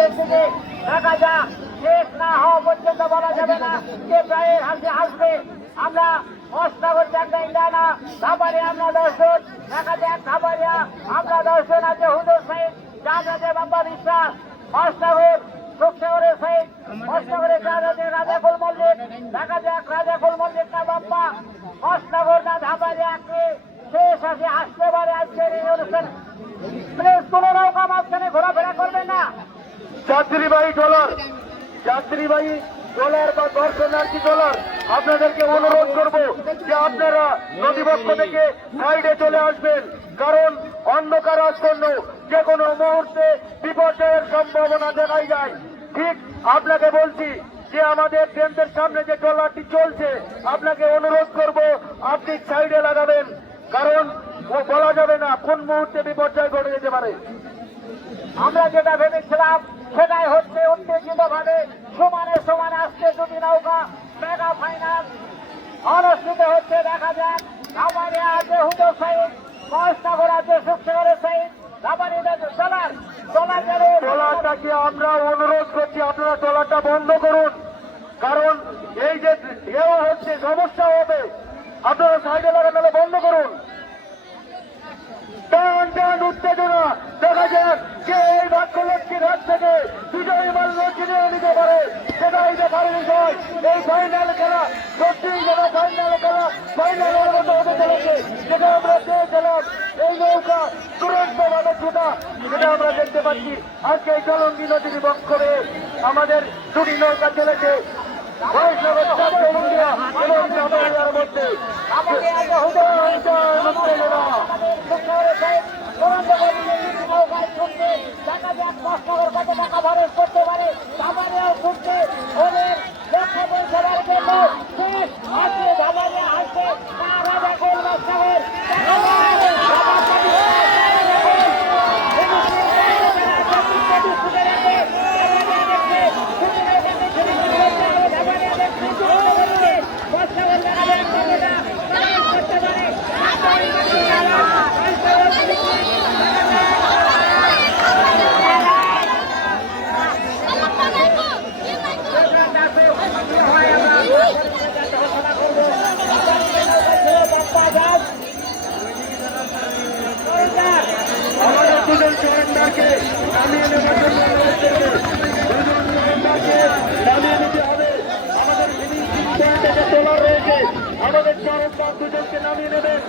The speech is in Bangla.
দেখা যাক, শেষ না হওয়া পর্যন্ত বলা যাবে না কে প্রায় হাসে আসবে। আমরা মসনগর চাকদা না ধাবারিয়া আমরা 10 জন, দেখা যাক ধাবারিয়া আমরা 10 জন আছে হুজুর সাহেব জাহাজে বাবা বিশ্বাস, মসনগর সুখসাগরের সাহেব, মসনগরের জাহাজে রাজাকুল মল্লিক, দেখা যাক রাজাকুল মল্লিক না বাপ্পা, মসনগর না ধাবারিয়া কে শেষ হাসি আসতে পারে আজকের এই অনুষ্ঠান। প্লিজ কোন নৌকা মাঝখানে ঘোরাফেরা করবেন না। যাত্রীবাহী ট্রলার বা দর্শনার্থী ট্রলার আপনাদেরকে অনুরোধ করব যে আপনারা নদীপক্ষ থেকে সাইডে চলে আসবেন, কারণ অন্ধকার আচ্ছন্ন, যে কোনো মুহূর্তে বিপর্যয়ের সম্ভাবনা দেখাই যায়। ঠিক আপনাকে বলছি যে আমাদের ট্রেনদের সামনে যে ট্রলারটি চলছে, আপনাকে অনুরোধ করব আপনি সাইডে লাগাবেন, কারণ বলা যাবে না কোন মুহূর্তে বিপর্যয় ঘটে যেতে পারে। আমরা যেটা ভেবেছিলাম সেটাই হচ্ছে, উত্তেজিত ভাবে সমানে সমানে আসছে দুটি নৌকা মেগা ফাইনাল অনুষ্ঠিত হচ্ছে। দেখা যাক ধাবারিয়া আছে হুজুর সাহেব, মহেশনগর আছে সুখসাগরের সাহেব, ধাবারিয়া ট্রলারটাকে আমরা অনুরোধ করছি আপনারা ট্রলারটা বন্ধ করুন, কারণ এই যে ঢেউ হচ্ছে সমস্যা হবে, আপনারা সাইডে লাগানো বন্ধ করুন। টান টান উত্তেজনা, দেখা যাক যে এই ভাগ্যলক্ষ্মীর হাত থেকে বিজয়ী মাল্য কিনে নিতে পারে, সেটাই দেখার বিষয়। এই ফাইনাল খেলা সত্যিই যেন ফাইনালের মতো হতে চলেছে, যেটা আমরা চেয়েছিলাম। এই নৌকা তুরন্ত ভাবে ছোটা, যেটা আমরা দেখতে পাচ্ছি আজকে এই চলঙ্গি নদীর বক্ষরে আমাদের দুটি নৌকা চলেছে মহেশনগর চাকদা এবং ধাবারিয়ার মধ্যে। দেখা যাক মহেশনগর কত টাকা খরচ করতে পারে, ধাবারিয়াও ছুটছে ওদের লক্ষ্য পৌঁছাবার জন্য। শেষ আজকে ধাবারিয়া আসছে না রাজাকুল মহেশনগর, দুজন চরণদারকে নামিয়ে নেওয়ার জন্য অনুরোধ করবে, দুজন চরণদারকে নামিয়ে নিতে হবে। আমাদের ফিনিশিং পয়েন্টে যে ট্রলার রয়েছে, আমাদের চরণদার দুজনকে নামিয়ে নেবেন।